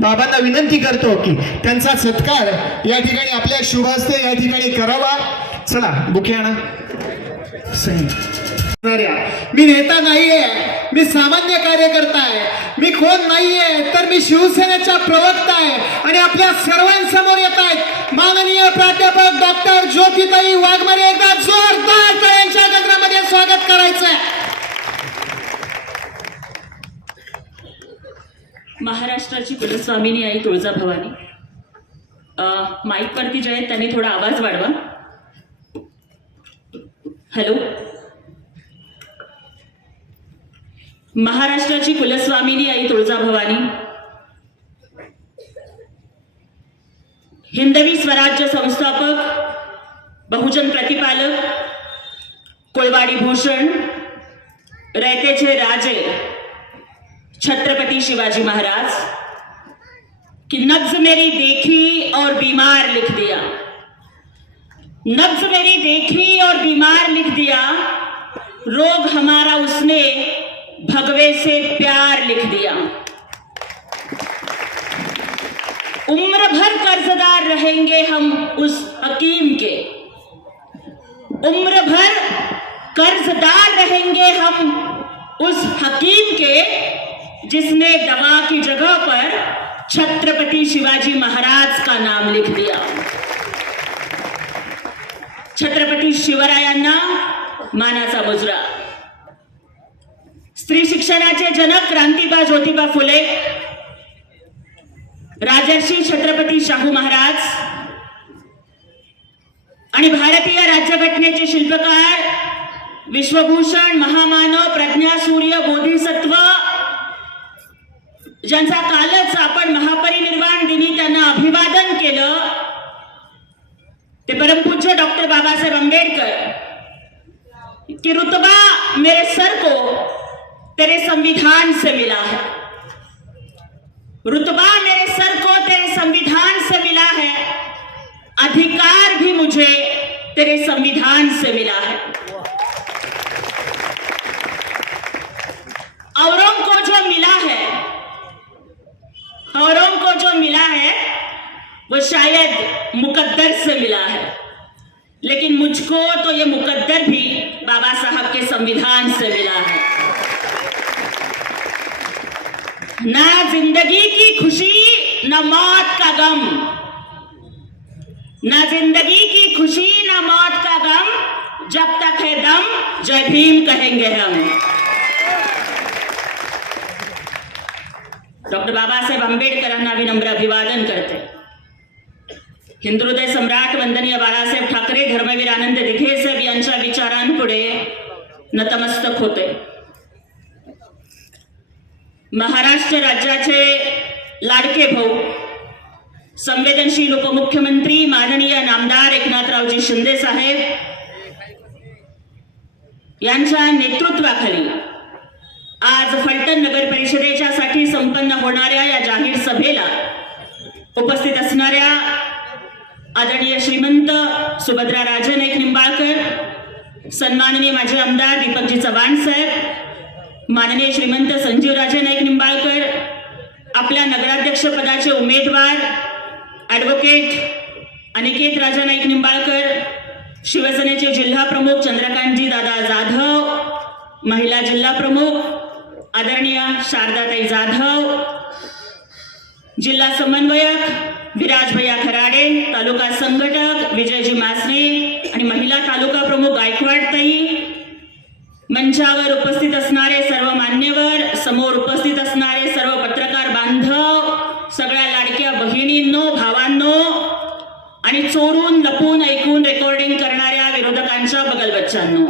बाबांना विनंती करतो की त्यांचा सत्कार या ठिकाणी आपल्या शुभ हस्ते या ठिकाणी करावा. चला बुके आणा. मी नेता नाहीये, मी सामान्य कार्यकर्ता आहे. मी कोण नाहीये तर मी शिवसेनेचा प्रवक्ता आहे आणि आपल्या सर्वांसमोर येत आहेत माननीय प्राध्यापक डॉक्टर ज्योतिताई वाघमारे. एकदा जोरदार टाळ्यांच्या गजरामध्ये स्वागत करायचं आहे. महाराष्ट्राची कुलस्वामिनी आई तुळजाभवानी. माईकवरती जे आहेत त्यांनी थोडा आवाज वाढवा. हॅलो. महाराष्ट्राची कुलस्वामिनी आई तुळजाभवानी, हिंदवी स्वराज्य संस्थापक, बहुजन प्रतिपालक, कोळवाडी भूषण, रयतेचे राजे छत्रपति शिवाजी महाराज कि नब्ज मेरी देखी और बीमार लिख दिया, नब्ज मेरी देखी और बीमार लिख दिया, रोग हमारा उसने भगवे से प्यार लिख दिया. उम्र भर कर्जदार रहेंगे हम उस हकीम के, उम्र भर कर्जदार रहेंगे हम उस हकीम के जिसने दवा की जगह पर छत्रपति शिवाजी महाराज का नाम लिख दिया. छत्रपति शिवरायांना मानाचा मुजरा. स्त्री शिक्षणाचे जनक क्रांतिबा ज्योतिबा फुले, राजर्षी छत्रपती शाहू महाराज आणि भारतीय राज्यघटनेचे शिल्पकार विश्वभूषण महामानव प्रज्ञासूर्य बोधिसत्व, ज्यांचा कालच आपण महापरिनिर्वाण दिनी त्यांना अभिवादन केलं, ते परमपूज्य डॉक्टर बाबासाहेब आंबेडकर कि रुतबा मेरे सर को तेरे संविधान से मिला है, रुतबा मेरे सर को तेरे संविधान से मिला है, अधिकार भी मुझे तेरे संविधान से मिला है. औरों को जो मिला है, औरों को जो मिला है वो शायद मुकद्दर से मिला है, लेकिन मुझको तो ये मुकद्दर भी बाबा साहब के संविधान से मिला है. ना जिंदगी की खुशी न मौत का गम, ना जिंदगी की खुशी न मौत का गम, जब तक है दम जय भीम कहेंगे हम. डॉक्टर बाबासाहेब आंबेडकरांना विनम्र अभिवादन करते. हिंदुहृदय सम्राट वंदनीय बाळासाहेब ठाकरे, धर्मवीर आनंद दिघेसाहेब यांच्या विचारांपुढे नतमस्तक होते. महाराष्ट्र राज्याचे लाडके भाऊ, संवेदनशील उपमुख्यमंत्री माननीय नामदार एकनाथरावजी शिंदे साहेब यांच्या नेतृत्वाखाली आज फलटण नगर परिषदेच्या साठी संपन्न होणाऱ्या या जाहीर सभेला उपस्थित असणाऱ्या आदरणीय श्रीमंत सुभद्रा राजे नाईक निंबाळकर, सन्माननीय माजी आमदार दीपकजी चव्हाण साहेब, माननीय श्रीमंत संजीव राजे नाईक निंबाळकर, आपल्या नगराध्यक्ष पदाचे उमेदवार ॲडव्होकेट अनिकेत राजा नाईक निंबाळकर, शिवसेनेचे जिल्हा प्रमुख चंद्रकांतजी दादा जाधव, महिला जिल्हा प्रमुख आदरणीय शारदाताई जाधव, जिल्हा समन्वयक विराज भैया खराडे, तालुका संघटक विजयजी मासने आणि महिला तालुका प्रमुख गायकवाडताई, मंचावर उपस्थित असणारे सर्व मान्यवर, समोर उपस्थित असणारे सर्व पत्रकार बांधव, सगळ्या लाडक्या बहिणींनो, भावांनो आणि चोरून लपून ऐकून रेकॉर्डिंग करणाऱ्या विरोधकांच्या बगलबच्चांनो,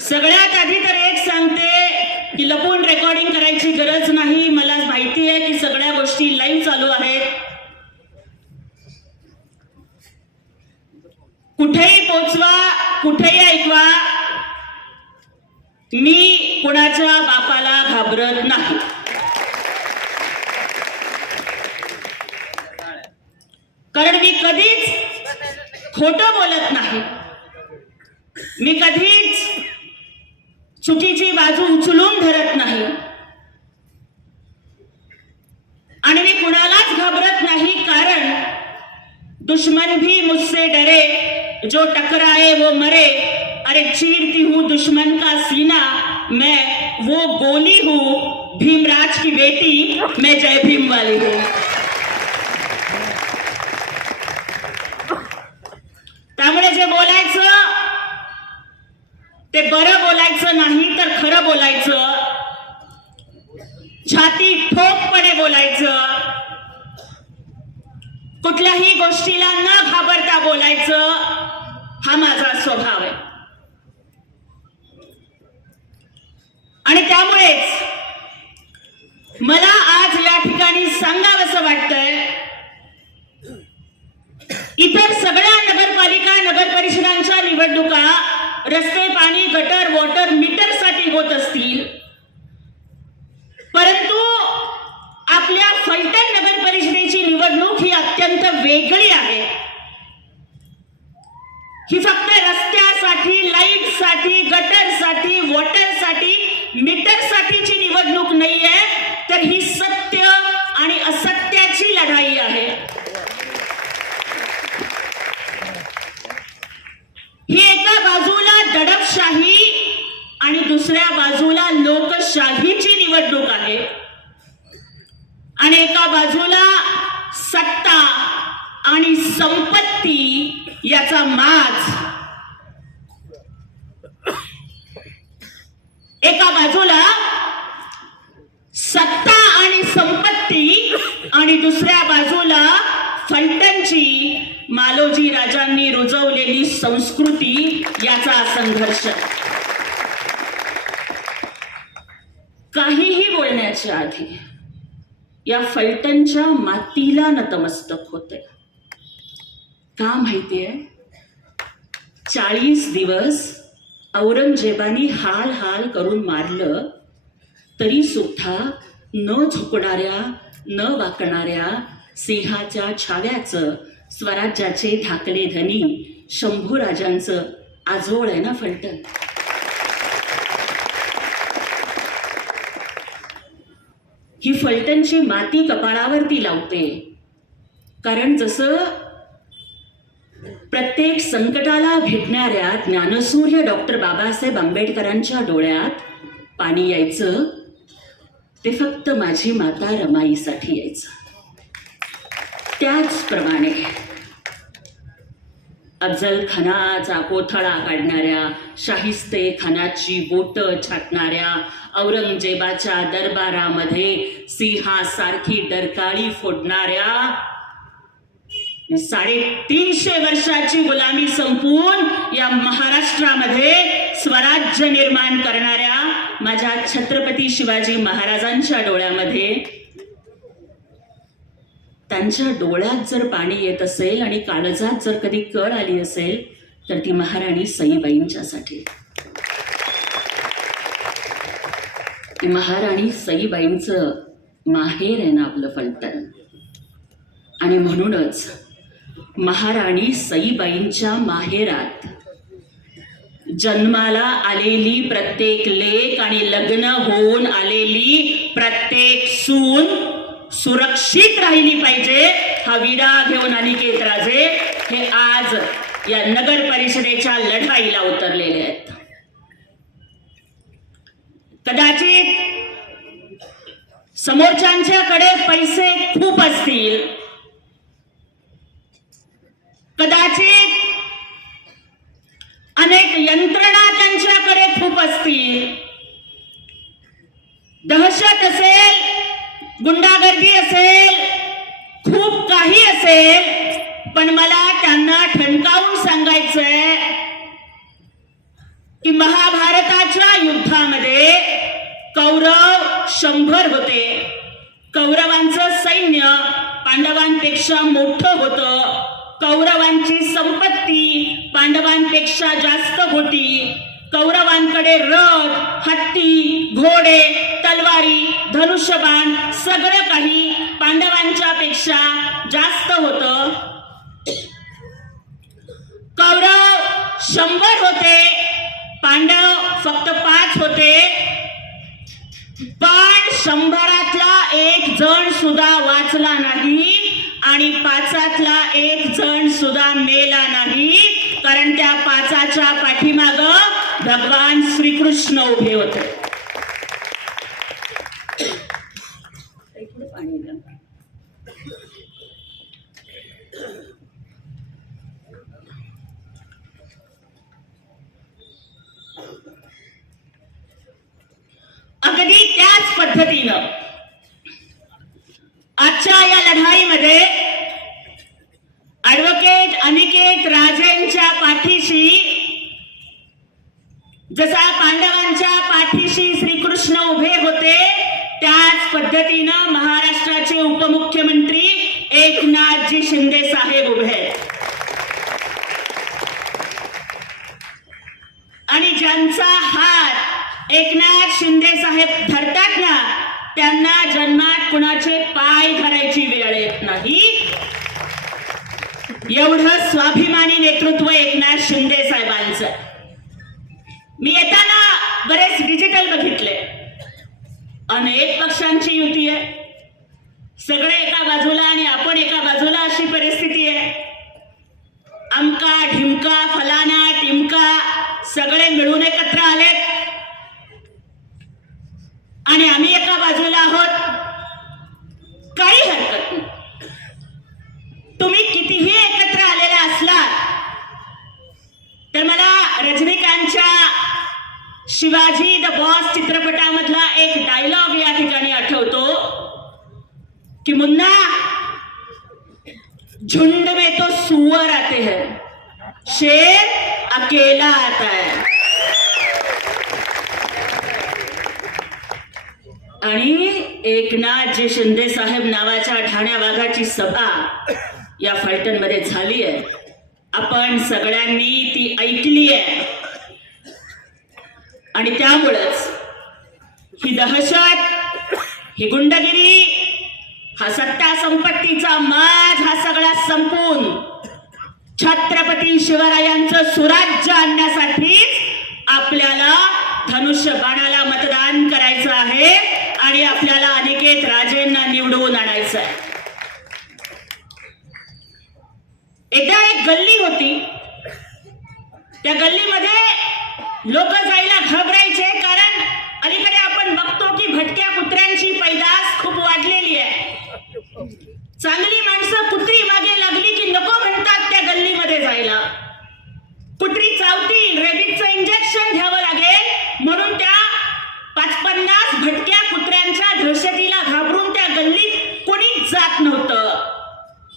सगळ्यात आधी तर एक सांगते की लपून रेकॉर्डिंग करायची गरज नाही. मला माहिती आहे की सगळ्या गोष्टी लाईव्ह चालू आहेत. कुठेही पोचवा, कुठेही ऐकवा, मी कुणाच्या बापाला घाबरत नाही. कारण मी कधीच खोटं बोलत नाही, मी कधीच चुकीची बाजू उचलून धरत नाही आणि मी कुणालाच घाबरत नाही, कारण दुश्मन भी मुझसे डरे, जो टकराए वो मरे, अरे चीरती हूं दुश्मन का सीना, मैं वो गोली हूं, भीमराज की बेटी, मैं जय भीम वाली हूं. त्यामुळे जे बोलायचं ते बरं बोलायचं नाही तर खरं बोलायचं, छाती ठोकपणे बोलायचं, कुठल्याही गोष्टीला न घाबरता बोलायचं, हा माझा स्वभाव आहे. आणि त्यामुळेच मला आज या ठिकाणी सांगावंसं वाटतंय, इतर सगळ्या नगरपालिका नगर परिषदांच्या निवडणुका रस्ते, पाणी, गटर, वॉटर मीटरसाठी होत असतील, परंतु आपल्या फलटण नगर परिषदेची निवडणूक ही अत्यंत वेगळी आहे. ही फक्त रस्त्यासाठी, लाईटसाठी, गटरसाठी, वॉटरसाठी, मीटरसाठीची निवडणूक नाहीये, तर ही सत्य आणि असत्याची लढाई आहे. ही एका बाजूला दडपशाही आणि दुसऱ्या बाजूला लोकशाहीची निवडणूक आहे, आणि एका बाजूला सत्ता आणि संपत्ती याचा माज. एका बाजूला सत्ता आणि संपत्ती आणि दुसऱ्या बाजूला फलटणची मालोजी राजांनी रुजवलेली संस्कृती याचा संघर्ष. काहीही बोलण्याच्या आधी या फलटणच्या मातीला नतमस्तक होते. का माहितीये, 40 दिवस औरंगजेबानी हाल हाल करून मारलं तरी सुद्धा न झुकणाऱ्या, न वाकणाऱ्या सिंहाच्या छाव्याचं स्वराज्याचे धाकले धनी शंभूराजांचं आजोळ आहे ना फलटण. ही फलटणची माती कपाळावरती लावते, कारण जसं प्रत्येक संकटाला भेटणाऱ्या ज्ञानसूर्य डॉक्टर बाबासाहेब आंबेडकरांच्या डोळ्यात पाणी यायचं, ते फक्त माझी माता रमाईसाठी यायचं. त्याचप्रमाणे अफजल खानाचा कोथळा काढणाऱ्या, शाहिस्ते खानाची बोटं छाटणाऱ्या, औरंगजेबाच्या दरबारामध्ये सिंहासारखी डरकाळी फोडणाऱ्या, 350 वर्षाची गुलामी संपवून या महाराष्ट्रामध्ये स्वराज्य निर्माण करणाऱ्या माझ्या छत्रपती शिवाजी महाराजांच्या डोळ्यामध्ये, त्यांच्या डोळ्यात जर पाणी येत असेल आणि काळजात जर कधी कळ आली असेल तर ती महाराणी सईबाईंच्यासाठी. ती महाराणी सईबाईंचं माहेर आहे ना आपलं फलटण, आणि म्हणूनच महाराणी सईबाईंच्या माहेरात जन्माला आलेली प्रत्येक लेक आणि लग्न होऊन आलेली प्रत्येक सून सुरक्षित राहिली पाहिजे, हा विडा घेऊन अनिकेत राजे हे आज या नगर परिषदेच्या लढाईला उतरलेले आहेत. कदाचित समोरच्यांच्याकडे पैसे खूप असतील, कदाचित अनेक यंत्रणा त्यांच्याकडे खूप असतील, दहशत असेल, गुंडागर्दी असेल, खूप काही असेल, पण मला त्यांना ठणकावून सांगायचंय की महाभारताच्या युद्धामध्ये कौरव 100 होते. कौरवांचं सैन्य पांडवांपेक्षा मोठं होतं. कौरवांची संपत्ती पांडवांपेक्षा जास्त होती. कौरवांकडे रथ, हत्ती, घोडे, तलवारी, धनुष्यबाण सगळं काही पांडवांच्या पेक्षा जास्त होतं. कौरव 100 होते, पांडव फक्त 5 होते. 100तला 1 जण सुद्धा वाचला नाही आणि 5तला 1 जण सुद्धा मेला नाही, कारण त्या 5च्या पाठीमाग भगवान श्रीकृष्ण उभे होते. अगदी त्याच पद्धतीनं आजच्या या लढाईमध्ये ॲडव्होकेट अनिकेत राजेंच्या पाठीशी जसा पांडवांच्या पाठीशी श्रीकृष्ण उभे होते, त्याच पद्धतीनं महाराष्ट्राचे उपमुख्यमंत्री एकनाथजी शिंदे साहेब उभे आहेत. आणि ज्यांचा हात एकनाथ शिंदे साहेब धरतात ना, त्यांना जन्मात कुणाचे पाय धरायची वेळ येत नाही. एवढं स्वाभिमानी नेतृत्व एकनाथ शिंदे साहेबांचं. मी येताना बरेच डिजिटल बघितले. अनेक पक्षांची युती आहे, सगळे एका बाजूला आणि आपण एका बाजूला, अशी परिस्थिती आहे. अमका ढिमका फलाना टिमका सगळे मिळून एकत्र आलेत आणि आम्ही एका बाजूला आहोत. काही हरकत नाही. तुम्ही कितीही एकत्र आलेला असला तर मला रजनीकांतच्या शिवाजी द बॉस चित्रपटामधला एक डायलॉग या ठिकाणी आठवतो की मुन्ना, झुंड में तो सुअर आते हैं, शेर अकेला आता है. आणि एकनाथजी शिंदे साहेब नावाच्या ठाण्या वाघाची सभा या फलटणमध्ये झाली आहे. आपण सगळ्यांनी ती ऐकली आहे आणि त्यामुळेच ही दहशत, ही गुंडगिरी, हा सत्ता संपत्तीचा माज हा सगळा संपून छत्रपती शिवरायांचं सुराज्य आणण्यासाठीच आपल्याला धनुष्यबाणाला मतदान करायचं आहे आणि आपल्याला अनिकेत राजेंना निवडून आणायचं आहे. एकदा एक गल्ली होती. त्या गल्लीमध्ये लोक जायला घाबरायचे, कारण अलीकडे आपण बघतो की भटक्या कुत्र्यांची पैदास खूप वाढलेली आहे. चांगली माणसं कुत्री मागे लागली की नको म्हणतात त्या गल्लीमध्ये जायला. कुत्री चावतील, रेबीजचं इंजेक्शन घ्यावं लागेल म्हणून त्या 50 भटक्या कुत्र्यांच्या दहशतीला घाबरून त्या गल्लीत कोणीच जात नव्हतं.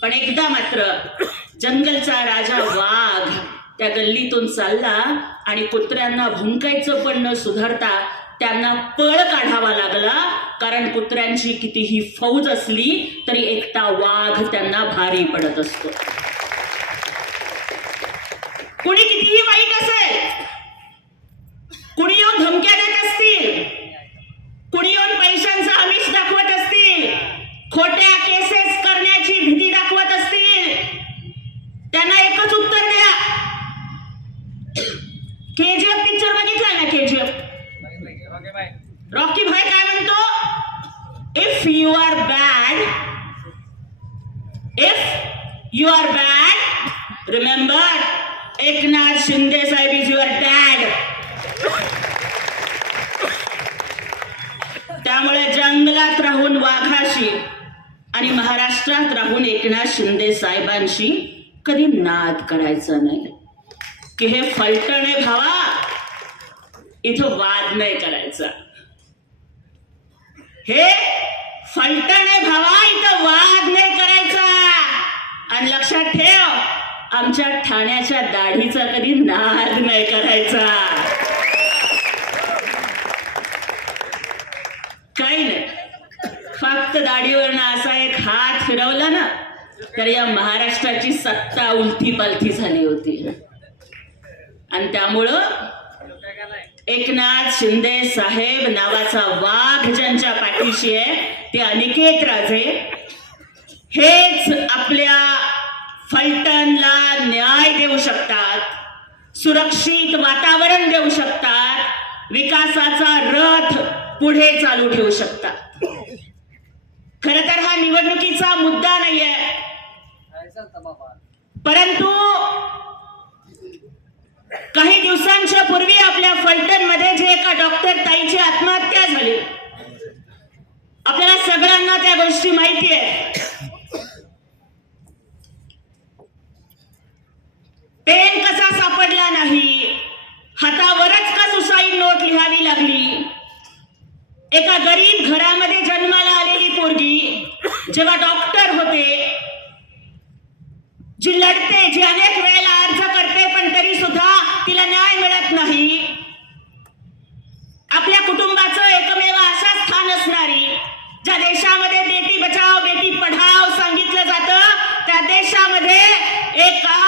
पण एकदा मात्र जंगलचा राजा वाघ त्या गल्लीतून चालला आणि कुत्र्यांना भुंकायचं पण न सुधारता त्यांना पळ काढावा लागला, कारण कुत्र्यांची कितीही फौज असली तरी एकटा वाघ त्यांना भारी पडत असतो. कुणी कितीही वाईट असेल, कुणी येऊन धमक्या देत असतील, कुणी येऊन पैशांचा आमिष दाखवत असतील, खोट्या केसेस करण्याची भीती दाखवत असतील, त्यांना एकच उत्तर द्या. केजीएफ पिक्चर बघितलाय ना? केजीएफ रॉकी भाई काय म्हणतो? If you are bad remember Eknath Shinde साहेब इज युअर डॅड. त्यामुळे जंगलात राहून वाघाशी आणि महाराष्ट्रात राहून एकनाथ शिंदे साहेबांशी कधी नाद करायचा नाही. की हे फलटण आहे भावा, इथं वाद नाही करायचा. हे फलटण आहे भावा, इथं वाद नाही करायचा. आणि लक्षात ठेव, आमच्या ठाण्याच्या दाढीचा कधी नाद नाही करायचा. काही नाही, फक्त दाढीवरनं असा एक हात फिरवला ना तर या महाराष्ट्राची सत्ता उलथी पालथी झाली होती. आणि त्यामुळं एकनाथ शिंदे साहेब नावाचा वाघ ज्यांच्या पाठीशी आहे ते अनिकेत राजे हेच आपल्या फलटणला न्याय देऊ शकतात, सुरक्षित वातावरण देऊ शकतात, विकासाचा रथ पुढे चालू ठेवू शकता. खर तर हा निवडणुकीचा मुद्दा नाहीये, परंतु काही दिवसांच्या पूर्वी आपल्या फलटण मध्ये जे एका डॉक्टर ताईची आत्महत्या झाली, आपल्याला सगळ्यांना त्या गोष्टी माहिती आहे. पेन कसा सापडला नाही, हातावरच का सुसाईड नोट लिहावी लागली. एका गरीब घरामध्ये जन्माला आलेली पोरगी जेव्हा डॉक्टर होते, जी लढते, जी अनेक वेळेला अर्ज करते, पण तरी सुद्धा तिला न्याय मिळत नाही. आपल्या कुटुंबाचं एकमेव आशा स्थान असणारी, ज्या देशामध्ये बेटी बचाव बेटी पढाव सांगितलं जातं, त्या देशामध्ये एका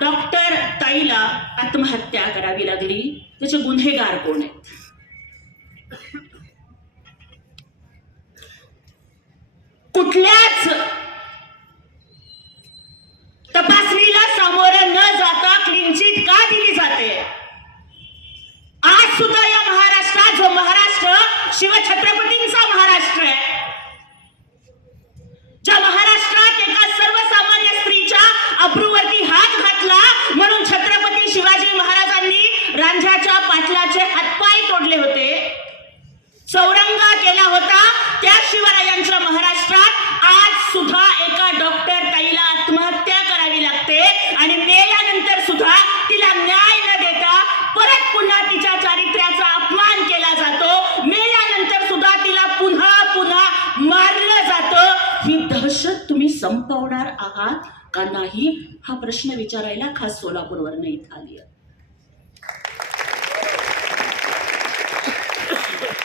डॉक्टर ताईला आत्महत्या करावी लागली. त्याचे गुन्हेगार कोण आहेत? कुठल्याच तपासणीला सामोरं न जाता क्लीन चिट का दिली जाते? आज सुद्धा या महाराष्ट्रात, जो महाराष्ट्र शिवछत्रपतींचा महाराष्ट्र आहे, ज्या महाराष्ट्रात एका सर्वसामान्य स्त्रीच्या अब्रूवरती हात घातला म्हणून छत्रपती शिवाजी महाराजांनी रांझ्याच्या पाटलाचे हातपाय तोडले होते, चौरंगा केला होता, त्या शिवरायांच्या महाराष्ट्रात आज सुद्धा एका डॉक्टर ताईला आत्महत्या करावी लागते आणि मेल्यानंतर सुद्धा तिला न्याय न देता परत पुन्हा तिच्या चारित्र्याचा अपमान केला जातो. मेल्यानंतर सुद्धा तिला पुन्हा पुन्हा मारलं जातं. ही दहशत तुम्ही संपवणार आहात का नाही, हा प्रश्न विचारायला खास सोलापूरवरून इथं आली आहे.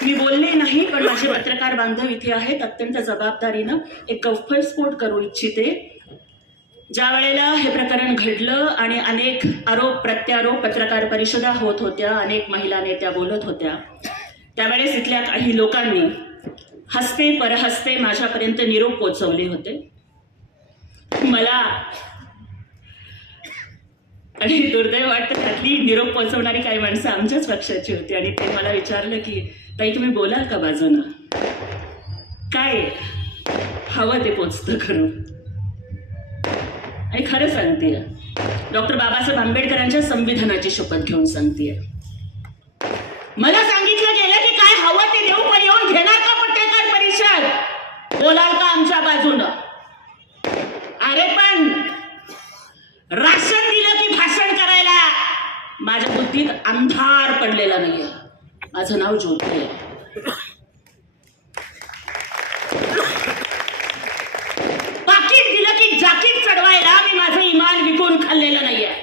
मी बोलले नाही, पण माझे पत्रकार बांधव इथे आहेत. अत्यंत जबाबदारीनं एक गौप्यस्फोट करू इच्छिते. ज्या वेळेला हे प्रकरण घडलं आणि अनेक आरोप प्रत्यारोप पत्रकार परिषदा होत होत्या, अनेक महिला नेत्या बोलत होत्या, त्यावेळेस इथल्या काही लोकांनी हसते परहसते माझ्यापर्यंत निरोप पोचवले होते. मला आणि दुर्दैव वाटतं, त्यातली निरोप पोचवणारी काही माणसं आमच्याच पक्षाची होती आणि ते मला विचारलं की ताई तुम्ही बोलाल का बाजूनं, काय हवं ते पोचतं करून. आणि खरं सांगतेय, डॉक्टर बाबासाहेब आंबेडकरांच्या संविधानाची शपथ घेऊन सांगतेय. मला सांगितलं गेलं की काय हवं ते देऊ, पण येऊन घेणार का पत्रकार परिषद, बोलाल का आमच्या बाजूनं? अरे पण राशन दिलं की भाषण करायला माझ्या बुद्धीत अंधार पडलेला नाहीये. माझं नाव ज्योती आहे. पाकीट दिलं की जाकीट चढवायला मी माझं इमान विकून खाल्लेलं नाहीये.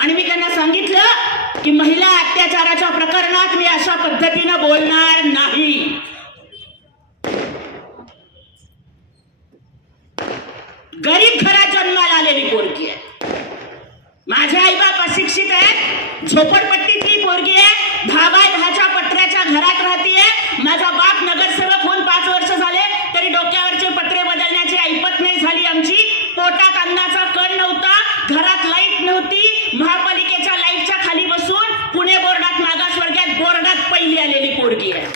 आणि मी त्यांना सांगितलं की महिला अत्याचाराच्या प्रकरणात मी अशा पद्धतीनं बोलणार नाही. गरीब घरात जन्माला आलेली पोरगी आहे. माझे आईबाप अशिक्षित आहेत, झोपडपट्टीतली पोरगी आहे, 10x10च्या पत्र्याच्या घरात राहतीये. माझा बाप नगरसेवक होऊन 5 वर्ष झाले, तरी डोक्यावरचे पत्रे बदलण्याची ऐपत नाही झाली आमची. पोटात अन्नाचा कण नव्हता, घरात लाईट नव्हती, महापालिकेच्या लाईटच्या खाली बसून पुणे बोर्डात मागासवर्गात बोर्डात पहिली आलेली पोरगी आहे.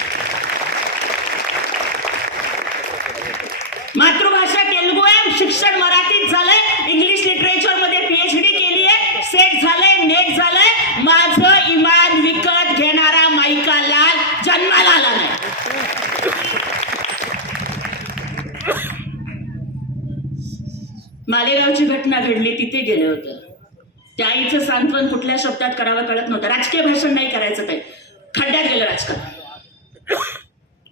मातृभाषा तेलुगू आहे, शिक्षण मराठीत झालंय, इंग्लिश लिटरेचर मध्ये PhD केली आहे, सेट झालंय, नेट झालंय. माझं इमान विकत घेणारा माईका लाल जन्माला आला नाही. मालेगावची घटना घडली, तिथे गेले होते. त्या आईचं सांत्वन कुठल्या शब्दात करावं कळत नव्हतं. राजकीय भाषण नाही करायचं, ते खड्ड्यात गेलं राजकारण.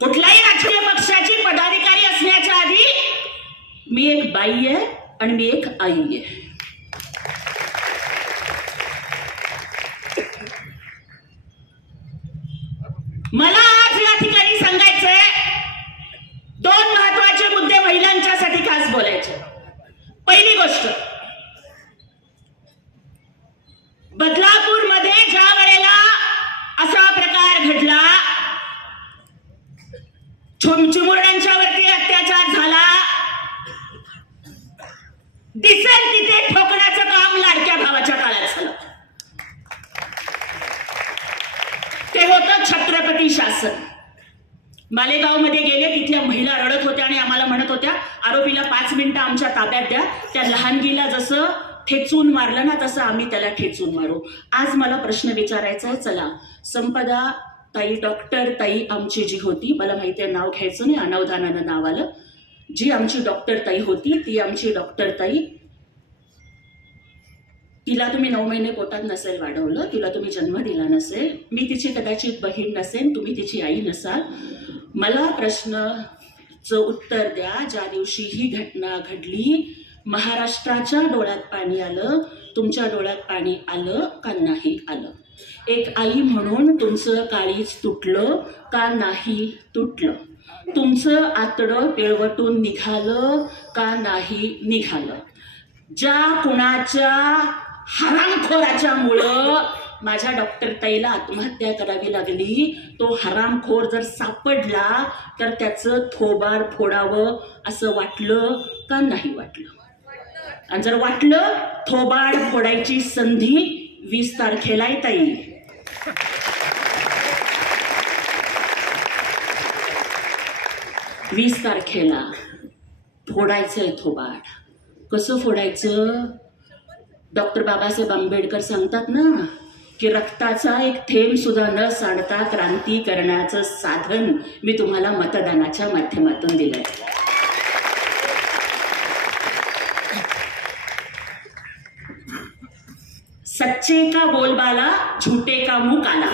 कुठल्याही राजकीय पक्षाची पदाधिकारी असण्याच्या आधी मी एक बाई आहे आणि मी एक आई आहे. मला आज या ठिकाणी सांगायचंय, 2 महत्वाचे मुद्दे महिलांच्यासाठी खास बोलायचे. पहिली गोष्ट, बदलापूरमध्ये ज्या वेळेला असा प्रकार घडला, चिमुरड्यांच्यावरती अत्याचार झाला, दिसेल तिथे ठोकण्याचं काम लाडक्या भावाच्या काळात झालं. ते ते होतं छत्रपती शासन. मालेगावमध्ये गेले, तिथल्या महिला रडत होत्या आणि आम्हाला म्हणत होत्या आरोपीला 5 मिनिटं आमच्या ताब्यात द्या. त्या लहानगीला जसं ठेचून मारलं ना तसं आम्ही त्याला ठेचून मारू. आज मला प्रश्न विचारायचा आहे. चला, संपदा ताई, डॉक्टर ताई आमची जी होती, मला माहिती आहे नाव घ्यायचं नाही, अनावधानानं नाव आलं, जी आमची डॉक्टर ताई होती ती आमची डॉक्टर ताई, तिला तुम्ही 9 महिने पोटात नसेल वाढवलं, तिला तुम्ही जन्म दिला नसेल, मी तिची कदाचित बहीण नसेन, तुम्ही तिची आई नसाल. मला प्रश्नाचं उत्तर द्या. ज्या दिवशी ही घटना घडली महाराष्ट्राच्या डोळ्यात पाणी आलं, तुमच्या डोळ्यात पाणी आलं का नाही आलं? एक आई म्हणून तुमचं काळीज तुटलं का नाही तुटलं? तुमचं आतडं पिळवटून निघालं का नाही निघालं? ज्या कुणाच्या हरामखोराच्या मुळं माझ्या डॉक्टर ताईला आत्महत्या करावी लागली, तो हरामखोर जर सापडला तर त्याचं थोबाड फोडावं असं वाटलं का नाही वाटलं? आणि जर वाटलं, थोबाड फोडायची संधी 20 तारखेला आहे ताई. वीस तारखेला फोडायचंय थोबाड. कसं फोडायचं? डॉक्टर बाबासाहेब आंबेडकर सांगतात ना की रक्ताचा एक थेंब सुद्धा न सांडता क्रांती करण्याचं साधन मी तुम्हाला मतदानाच्या माध्यमातून दिलंय. सच्चे का बोलबाला, झूठे का मुंह काला.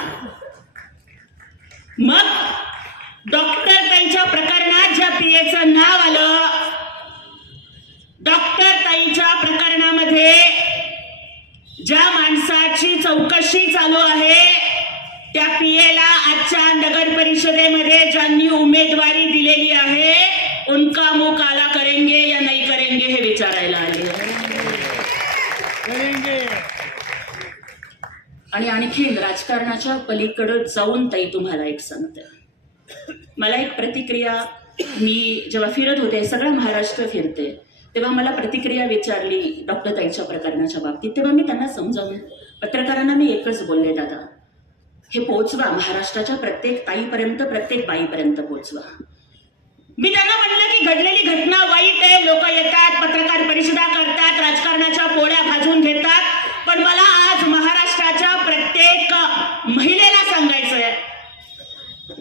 मग डॉक्टर ताईच्या प्रकरणात ज्या पीएचं नाव आलं, डॉक्टर ताईच्या प्रकरणामध्ये ज्या माणसाची चौकशी चालू आहे, त्या पीएला आजच्या नगर परिषदेमध्ये ज्यांनी उमेदवारी दिलेली आहे, उनका मुंह काला करेंगे या नहीं करेंगे हे विचारायला आले. आणि आणखीन राजकारणाच्या पलीकडे जाऊन ताई तुम्हाला एक सांगते. मला एक प्रतिक्रिया, मी जेव्हा फिरत होते, सगळं महाराष्ट्र फिरते, तेव्हा मला प्रतिक्रिया विचारली डॉक्टर ताईच्या प्रकरणाच्या बाबतीत. तेव्हा मी त्यांना समजावून, पत्रकारांना मी एकच बोलले, दादा हे पोहोचवा महाराष्ट्राच्या प्रत्येक ताईपर्यंत, प्रत्येक बाईपर्यंत पोहोचवा. मी त्यांना म्हणलं की घडलेली घटना वाईट आहे, लोक येतात, पत्रकार परिषदा करतात, राजकारणाच्या पोळ्या भाजून घेतात, पण मला आज महाराष्ट्राच्या प्रत्येक महिलेला सांगायचंय,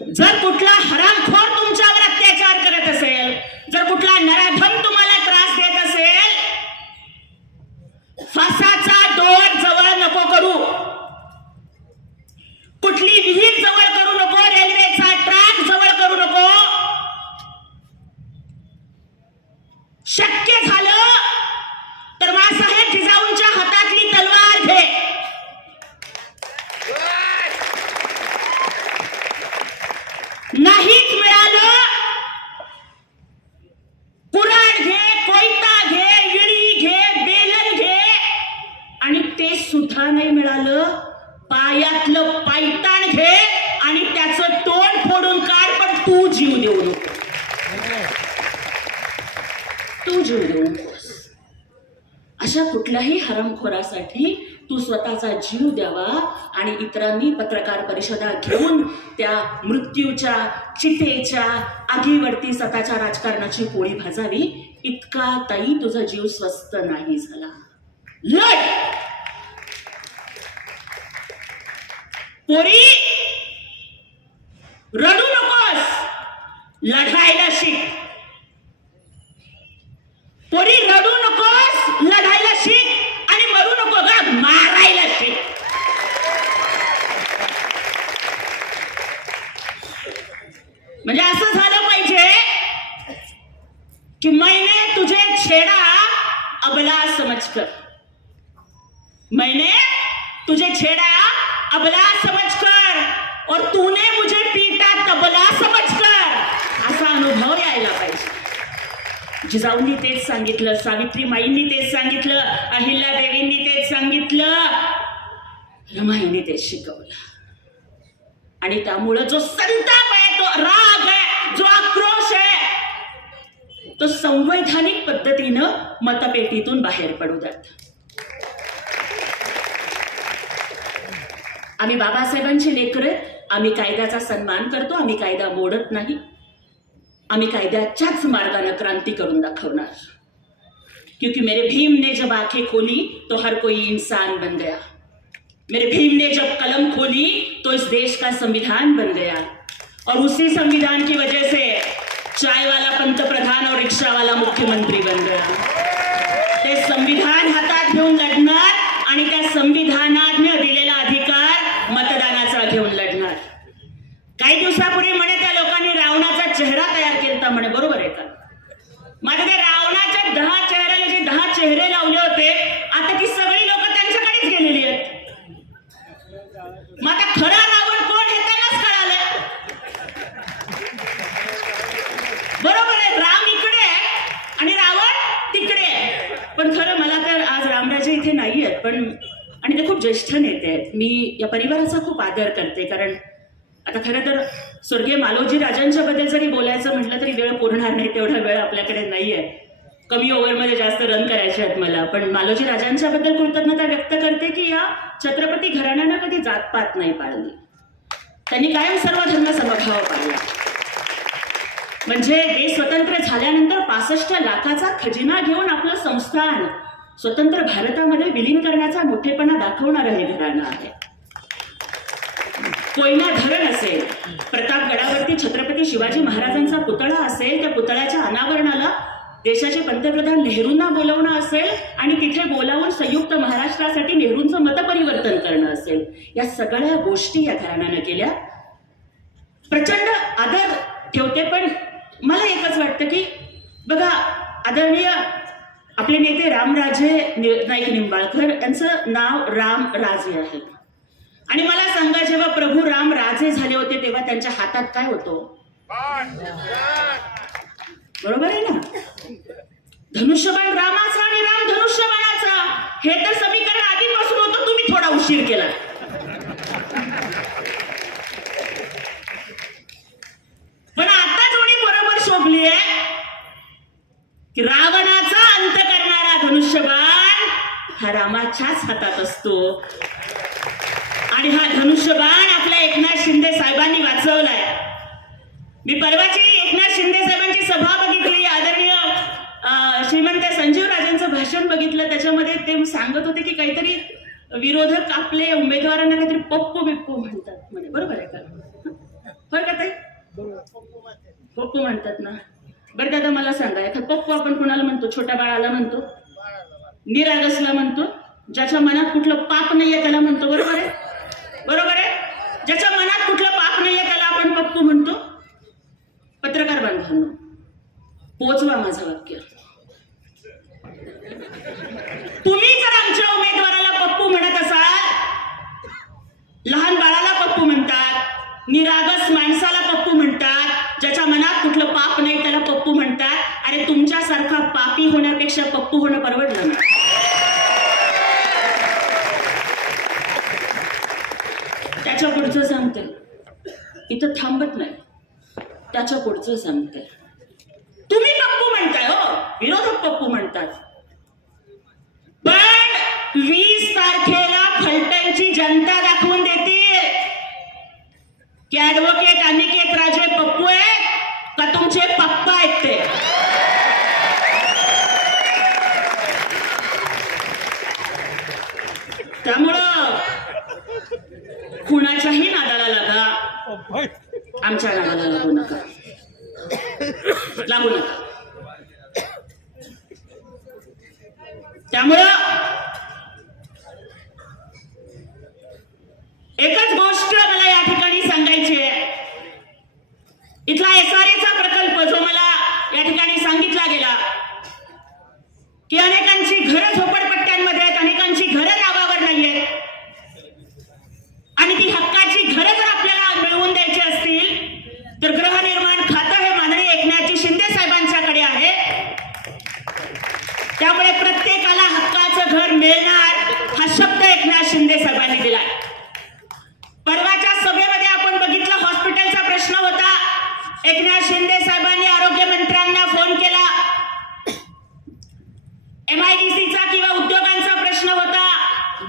जर कुठला हरामखोर तुमच्यावर अत्याचार करत असेल, जर कुठला नराधम तुम्हाला त्रास देत असेल, फासाचा दोर जवळ नको करू, कुठली विहीर जवळ करू नको, रेल्वेचा ट्रॅक जवळ करू नको. शक्य झालं तर मासाहेब जिजाऊंच्या हातातली तलवार घे, नाहीच मिळालं, कुऱ्हाड घे, कोयता घे, विळी घे, बेलन घे, आणि ते सुद्धा नाही मिळालं, पायातलं पायताण घे आणि त्याचं तोंड फोडून काढ, पण तू जीव देऊ नको, तू जीव देऊ नकोस. अशा कुठल्याही हरामखोरासाठी तू स्वतःचा जीव द्यावा आणि इतरांनी पत्रकार परिषदा घेऊन त्या मृत्यूच्या चितेच्या आगीवरती स्वतःच्या राजकारणाची पोळी भाजावी, इतका ताई तुझा जीव स्वस्त नाही झाला. लढ पोरी, रडू नकोस, लढायला शिक. पोरी रडू नकोस, लढायला शिक आणि मरू नको ग, मारायला शिक. म्हणजे असं झालं पाहिजे की मैंने तुझे छेड़ा अबला समझकर, मैंने तुझे छेड़ा अबला समझकर और तूने मुझे पीटा तबला समझकर, असा अनुभव यायला पाहिजे. जिजाऊंनी तेच सांगितलं, सावित्रीमाईंनी तेच सांगितलं, अहिल्यादेवींनी तेच सांगितलं, रमाईंनी तेच शिकवलं. आणि त्यामुळं जो संताप आहे, तो राग आहे, जो आक्रोश आहे, तो संवैधानिक पद्धतीनं मतपेटीतून बाहेर पडू द्यात. आम्ही बाबासाहेबांची लेकरं, आम्ही कायद्याचा सन्मान करतो, आम्ही कायदा मोडत नाही, आम्ही कायद्याच्याच मार्गाने क्रांती करून दाखवणार. क्योंकि मेरे भीम ने जब आंखें खोली तो हर कोई इंसान बन गया. मेरे भीम ने जब कलम खोली तो इस देश का संविधान बन गया. और उसी संविधान की वजह से चाय वाला पंतप्रधान और रिक्शा वाला मुख्यमंत्री बन गया. ते संविधान हातात घेऊन लढणार आणि त्या संविधानाने दिलेला अधिकार मतदानाचा घेऊन लढणार. काही दिवसापूर्वी म्हणे त्या लोकांनी रावणाचा चेहरा तयार केला म्हणे, बरोबर आहे का? माझ्या त्या रावणाच्या 10 चेहऱ्याला जे 10 चेहरे लावले होते, आता ती सगळी लोक त्यांच्याकडेच गेलेली आहेत. मग आता खरा रावण कोण हे त्यांनाच कळालं. बरोबर आहे, राम इकडे आणि रावण तिकडे. पण खरं मला तर आज रामराजे इथे नाही आहेत, पण आणि ते खूप ज्येष्ठ नेते आहेत. मी या परिवाराचा खूप आदर करते, कारण आता खरं तर स्वर्गीय मालोजी राजांच्या बद्दल जरी बोलायचं म्हटलं तरी वेळ पुरणार नाही, तेवढा वेळ आपल्याकडे नाही आहे. कमी ओव्हरमध्ये जास्त रन करायचे आहेत मला. पण मालोजी राजांच्या बद्दल कृतज्ञता व्यक्त करते की या छत्रपती घराण्यानं कधी जातपात नाही पाळली. त्यांनी कायम सर्व धर्म समभाव पाळला. म्हणजे देश स्वतंत्र झाल्यानंतर 65 लाखाचा खजिना घेऊन आपलं संस्थान स्वतंत्र भारतामध्ये विलीन करण्याचा मोठेपणा दाखवणारं हे घराणं आहे. कोयना धरण असेल, प्रतापगडावरती छत्रपती शिवाजी महाराजांचा पुतळा असेल, त्या पुतळ्याच्या अनावरणाला देशाचे पंतप्रधान नेहरूंना बोलवणं असेल आणि तिथे बोलावून संयुक्त महाराष्ट्रासाठी नेहरूंचं मतपरिवर्तन करणं असेल, या सगळ्या गोष्टी या घराण्यानं केल्या. प्रचंड आदर ठेवते. पण मला एकच वाटतं की बघा, आदरणीय आपले नेते रामराजे नाईक निंबाळकर यांचं नाव रामराजे आहे. आणि मला सांगा, जेव्हा प्रभू राम राजे झाले होते तेव्हा त्यांच्या हातात काय होतं? बरोबर आहे ना? धनुष्यबाण रामाचा आणि राम धनुष्यबाणाचा. हे तर समीकरण आधीपासून होतं, तुम्ही थोडा उशीर केला. पण आता जोडी बरोबर शोभली आहे की रावणाचा अंत करणारा धनुष्यबाण हा रामाच्याच हातात असतो. आणि हा धनुष्यबाण आपल्या एकनाथ शिंदे साहेबांनी वाचवलाय. मी परवाची एकनाथ शिंदे साहेबांची सभा बघितली, आदरणीय श्रीमंत संजीव राजांचं भाषण बघितलं. त्याच्यामध्ये ते सांगत होते की काहीतरी विरोधक आपले उमेदवारांना काहीतरी पप्पू बिप्पू म्हणतात म्हणे. बरोबर आहे का? होय का ताई? पप्पू म्हणतात ना. बरं दादा मला सांगा, एखादा पप्पू आपण कुणाला म्हणतो? छोट्या बाळाला म्हणतो, निरागसला म्हणतो, ज्याच्या मनात कुठलं पाप नाहीये त्याला म्हणतो. बरोबर आहे? बरोबर आहे. ज्याच्या मनात कुठलं पाप नाहीये त्याला आपण पप्पू म्हणतो. पत्रकार बांधवांनो, पोचवा माझं वाक्य. तुम्ही जर आमच्या उमेदवाराला पप्पू म्हणत असाल, लहान बाळाला पप्पू म्हणतात, निरागस माणसाला पप्पू म्हणतात, ज्याच्या मनात कुठलं पाप नाही त्याला पप्पू म्हणतात. अरे तुमच्यासारखा पापी होण्यापेक्षा पप्पू होणं परवडलं ना. त्याच्या पुढचं सांगते, इथं थांबत नाही. त्याच्या पुढचं सांगते, तुम्ही पप्पू म्हणताय, हो विरोधक पप्पू म्हणतात, पण 20 तारखेला फलटणची जनता दाखवून देतील की ऍडव्होकेट अनिकेत राजे पप्पू आहेत का तुमचे पप्पा आहेत ते. त्यामुळं कुणाच्याही नादाला लागा, आमच्या नादाला लागू नका, लागू नका. त्यामुळं एकच गोष्ट मला या ठिकाणी सांगायची आहे. इथला SRA प्रकल्प जो मला या ठिकाणी सांगितला गेला की अनेकांची घरं झोपडपट्ट्यांमध्ये आहेत, अनेकांची घरं नावावर नाहीयेत, आणि ती हक्काची घरं जर आपल्याला मिळवून द्यायची असतील तर गृहनिर्माण खातं हे माननीय एकनाथजी शिंदे साहेबांच्याकडे आहे. त्यामुळे प्रत्येकाला हक्काचं घर मिळणार हा शब्द एकनाथ शिंदे साहेबांनी दिलाय. परवाच्या सभेमध्ये आपण बघितलं, हॉस्पिटलचा प्रश्न होता. एकनाथ शिंदे साहेबांनी आरोग्यमंत्र्यांना फोन केला. MIDCचा किंवा उद्योगांचा प्रश्न होता,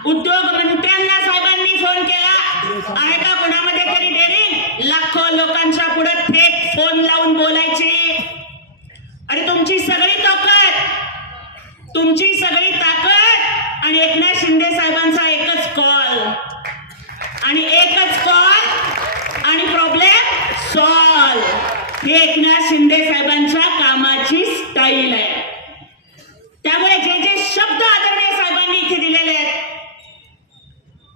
उद्योग मंत्र्यांना साहेबांनी फोन केला. आहे का कोणामध्ये तरी डेअरी? पुढे थेट फोन लावून बोलायचे. अरे तुमची सगळी ताकद आणि एकनाथ शिंदे साहेबांचा एकच कॉल आणि प्रॉब्लेम सॉल्व. हे एकनाथ शिंदे साहेबांच्या कामाची स्टाईल आहे. त्यामुळे जे जे शब्द आदरणीय साहेबांनी इथे दिलेले आहेत,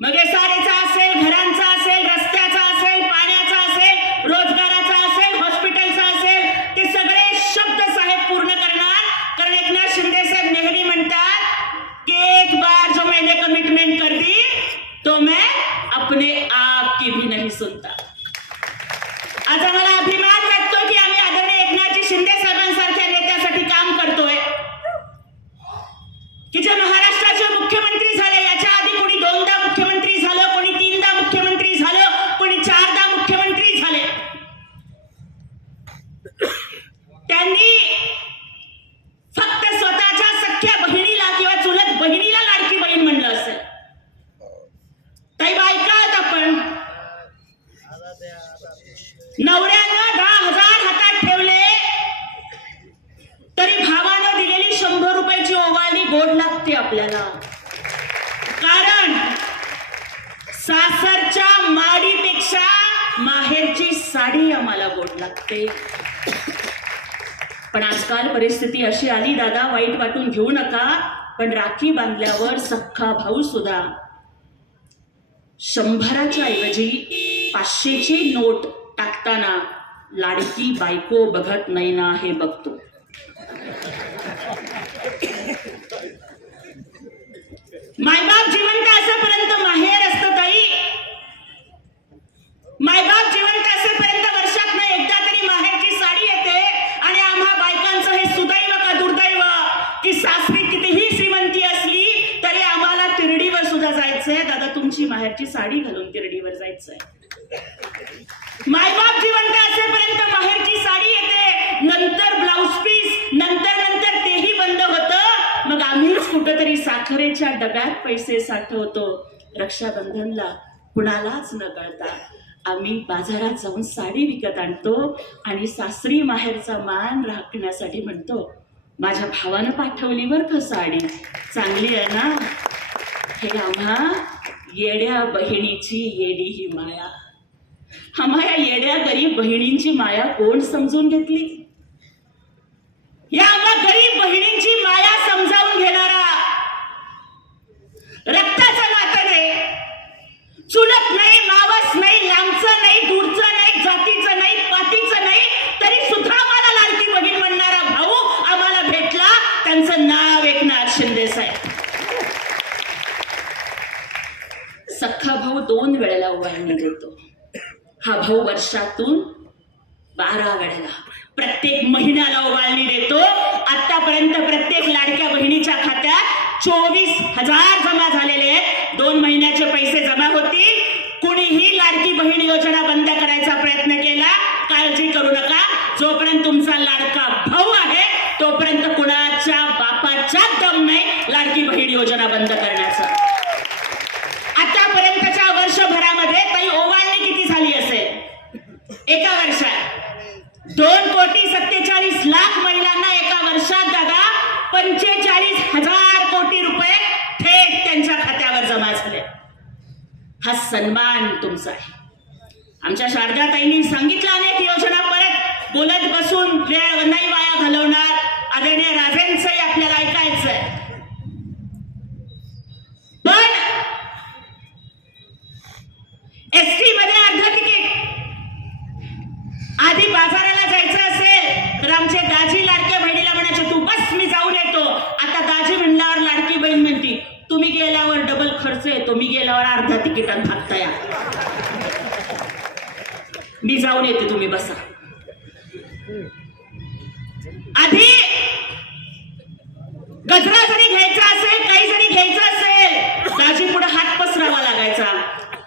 मग एसआरएचा असेल, घरांचा असेल, रस्त्याचा असेल, पाण्याचा असेल, रोजगाराचा असेल, हॉस्पिटलचा असेल, ते सगळे शब्द साहेब पूर्ण करणार. कारण एकनाथ शिंदे साहेब नेहमी म्हणतात की एक बार जो मैंने कमिटमेंट कर दी तो मैं अपने आप की भी नहीं सुनता. आज आम्हाला अभिमान वाटतो की आम्ही आदरणीय एकनाथजी शिंदे साहेबांसारख्या नेत्यासाठी काम करतोय, की जे महाराष्ट्राचे मुख्यमंत्री झाले. याच्या आधी कोणी 2दा मुख्यमंत्री झालं, कोणी 3दा मुख्यमंत्री झालं, कोणी 4दा मुख्यमंत्री झाले. त्यांनी फक्त स्वतःच्या सख्या बहिणीला किंवा चुलत बहिणीला लाडकी बहीण म्हणलं असेल. ताई बायकात आपण नवऱ्यानं 10,000 हातात ठेवले तरी भावानं दिलेली 100 रुपयाची ओवाळणी गोड लागते आपल्याला. कारण सासरच्या माडीपेक्षा माहेरची साडी आम्हाला गोड लागते. पण आजकाल परिस्थिती अशी आली, दादा वाईट वाटून घेऊ नका, पण राखी बांधल्यावर सख्खा भाऊ सुद्धा 100च्या ऐवजी 500ची नोट टाकताना लाडकी बायको बघत नाही ना हे बघतो. मायबाप जिवंत असेपर्यंत माहेर असतं ताई. मायबाप जिवंत असेपर्यंत वर्षातनं एकदा तरी माहेरची साडी येते. आणि आम्हा बायकांचं हे सुदैव का दुर्दैव की सासरी कितीही श्रीमंती असली तरी आम्हाला तिरडीवर सुद्धा जायचंय. दादा तुमची माहेरची साडी घालून तिरडीवर जायचंय. मायबाप जिवंत असेपर्यंत माहेरची साडी येते, नंतर ब्लाउज पीस, नंतर तेही बंद होतं. मग आम्हीच कुठेतरी साखरेच्या डब्यात पैसे साठवतो. रक्षाबंधनला कुणालाच न कळता आम्ही बाजारात जाऊन साडी विकत आणतो आणि सासरी माहेरचा मान राखण्यासाठी म्हणतो, माझ्या भावानं पाठवली बरं का साडी, चांगली आहे ना. हे आम्हा येड्या बहिणीची येडी ही माया. आम्हा या येड्या गरीब बहिणींची माया कोण समजून घेतली? या आम्हा गरीब बहिणींची माया समजावून घेणारा रक्ताचं नातं नाही, चुलत नाही, मावस नाही, लांबचं नाही, दूरचं नाही, जातीचं नाही, पातीचं नाही, तरी सुद्धा आम्हाला लाडकी बहीण म्हणणारा भाऊ आम्हाला भेटला. त्यांचं नाव एकनाथ शिंदे साहेब. सख्खा भाऊ 2 वेळेला ओवाळणी देतो. हा भाऊ वर्षातून 12 वेळेला प्रत्येक महिन्याला ओवाळणी देतो. आतापर्यंत प्रत्येक लाडक्या बहिणीच्या खात्यात 24,000 जमा झालेले आहेत. 2 महिन्याचे पैसे जमा होतील. कुणीही लाडकी बहीण योजना बंद करायचा प्रयत्न केला, काळजी करू नका. जोपर्यंत तुमचा लाडका भाऊ आहे तोपर्यंत कुणाच्या बापाच्या दम नाही लाडकी बहीण योजना बंद करण्याचा. आतापर्यंतच्या वर्षभरामध्ये ताई ओवाळणी किती झाली असेल? एका वर्षात 2,47,00,000 महिलांना एका वर्षात दादा 45,000 कोटी रुपये थेट त्यांच्या खात्यावर जमा झाले. हा सन्मान तुमचा आहे. आमच्या शारदाताईंनी सांगितलं अनेक योजना, परत बोलत बसून वेळ नाही वाया घालवणार. आदरणीय राजेंचंही आपल्याला ऐकायचंय. पण एसटी मध्ये अर्ध तिकीट. आधी बाजाराला जायचं असेल तर आमचे दाजी लाडक्या बहिणीला म्हणायचे तू बस मी जाऊन येतो. आता दाजी म्हणल्यावर लाडकी बहीण म्हणती तुम्ही गेल्यावर डबल खर्च येतो, मी गेल्यावर अर्धा तिकीटात भागता या, मी जाऊन येते तुम्ही बसा. आधी गजरा जरी घ्यायचा असेल, काही जरी घ्यायचं असेल दाजी पुढे हात पसरावा लागायचा.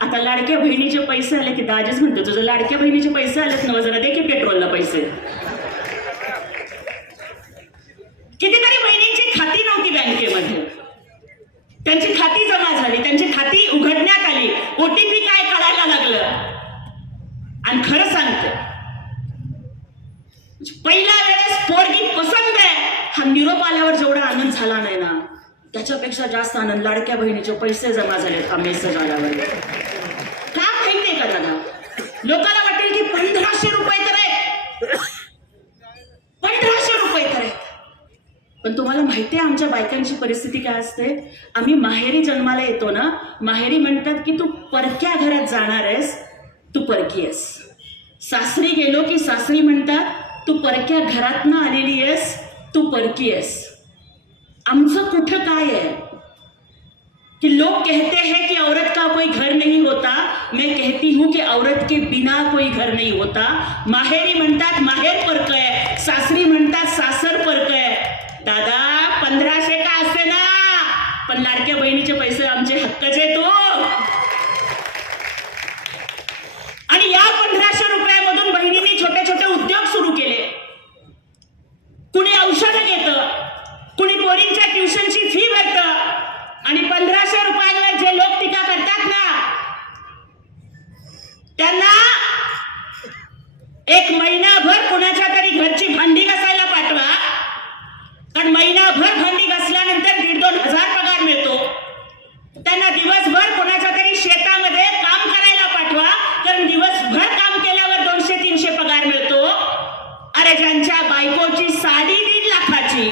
आता लाडक्या बहिणीचे पैसे आले की दाजीच म्हणतो तुझं लाडक्या बहिणीचे पैसे आलेत ना जरा दे की पेट्रोलला पैसे. कितीतरी बहिणींची खाती नव्हती बँकेमध्ये, त्यांची खाती जमा झाली, त्यांची खाती उघडण्यात आली, ओटीपी काय कळायला लागलं. आणि खरं सांगते निरोप आल्यावर जेवढा आनंद झाला नाही ना, त्याच्यापेक्षा जास्त आनंद लाडक्या बहिणीचे पैसे जमा झाले हा मेसेज आल्यावर. का माहितीये का दादा, लोकांना वाटेल की 1500 रुपये तर आहेत, 1500 रुपये तर आहेत. पण तुम्हाला माहितीये आमच्या बायकांची परिस्थिती काय असते? आम्ही माहेरी जन्माला येतो ना, माहेरी म्हणतात की तू परक्या घरात जाणार आहेस, तू परकी आहेस. सासरी गेलो की सासरी म्हणतात तू परक्या घरातनं आलेली आहेस, तू परकी आहेस. आमचं कुठं काय आहे कि लोग कहते हैं कि औरत का कोई घर नहीं होता, मैं कहती हूं कि औरत के बिना कोई घर नहीं होता. माहेरी म्हणतात माहेर परक आहे, सासरी म्हणतात सासर परक आहे. दादा 1500 का असते ना, पण लाडक्या बहिणीचे पैसे आमचे हक्काचे तो. आणि या 1500 रुपयामधून बहिणींनी छोटे छोटे उद्योग सुरू केले. कुणी औषधं घेतं, कुणी पोरींच्या ट्युशनची फी भरतं. आणि 1500 रुपयांवर जे लोक टीका करतात ना, त्यांना एक महिनाभर कुणाच्या तरी घरची भांडी घासायला पाठवा, कारण महिनाभर भांडी घासल्यानंतर 1,500-2,000 पगार मिळतो. त्यांना दिवसभर कोणाच्या तरी शेतामध्ये काम करायला पाठवा, कारण दिवसभर काम केल्यावर 200-300 पगार मिळतो. अरे ज्यांच्या बायकोची साडी 1.5 लाखाची,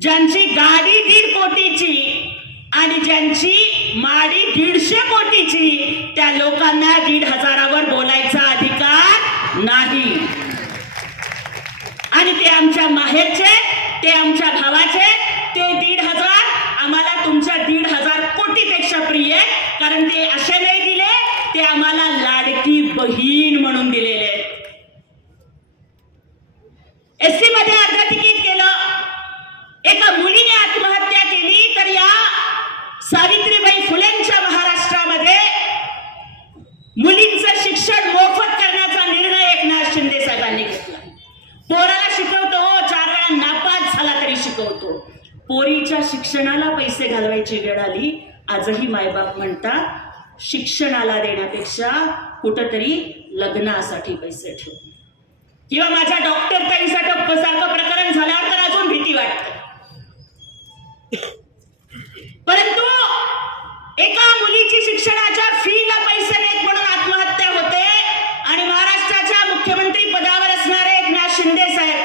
ज्यांची गाडी 1.5 कोटीची आणि ज्यांची माडी 150 कोटीची, त्या लोकांना 1,500वर बोलायचा अधिकार नाही. आणि ते आमच्या माहेरचे, ते आमच्या भावाचे, ते 1,500 आम्हाला तुमच्या 1,500 कोटीपेक्षा प्रिय आहे, कारण ते असे नाही दिले, ते आम्हाला लाडकी बहीण म्हणून दिलेले. एससी मध्ये अर्ध तिकीट केलं, एका मुलीने आत्महत्या केली, तर या सावित्रीबाई फुलेंच्या महाराष्ट्रामध्ये मुलींचं शिक्षण मोफत करण्याचा निर्णय एकनाथ शिंदे साहेबांनी घेतला. पोराला शिकवतो, 4 वेळा नापास झाला तरी शिकवतो. पोरीच्या शिक्षणाला पैसे घालवायची वेळ आली. आजही मायबाप म्हणतात शिक्षणाला देण्यापेक्षा कुठंतरी लग्नासाठी पैसे ठेव, किंवा माझ्या डॉक्टर ताईसाठी सारखं प्रकरण झाल्यावर तर अजून भीती वाटते. परंतु एका मुलीची शिक्षणाच्या फीला पैसे नाहीत म्हणून आत्महत्या होते. आणि महाराष्ट्राच्या मुख्यमंत्री पदावर असणारे एकनाथ शिंदे साहेब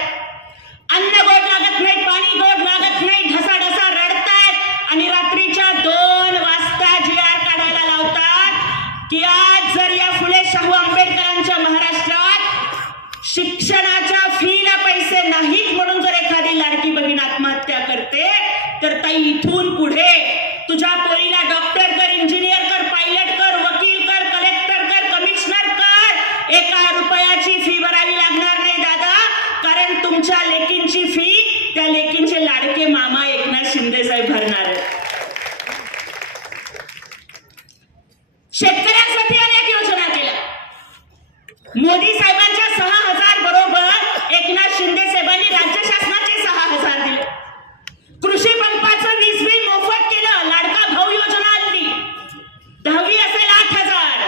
अन्न गोड लागत नाही, पाणी गोड लागत नाही, ढसाढसा रडतायत आणि रात्रीच्या 2 वाजता GR काढायला लावतात की आज जर या फुले शाहू आंबेडकरांच्या महाराष्ट्रात शिक्षणाच्या फीला पैसे नाहीत म्हणून जर एखादी लाडकी बहीण आत्महत्या करते, तर ताई इथून पुढे तुझ्या पोरीला डॉक्टर कर, इंजिनियर कर, पायलट कर, वकील कर, कलेक्टर कर, कमिशनर कर, 1 रुपयाची फी भरावी लागणार नाही दादा, कारण तुमच्या लेकींची फी त्या लेकींचे लाडके मामा एकनाथ शिंदे साहेब भरणार आहेत. शेतकऱ्यांसाठी अनेक योजना केल्या. मोदी साहेबांच्या 6,000 बरोबर एकनाथ शिंदे साहेबांनी राज्य शासनाचे 6,000 दिले. कृषी पंपाचं वीज बिल मोफत केलं. लाडका भाऊ योजना आणली. 10वी असेल 8,000,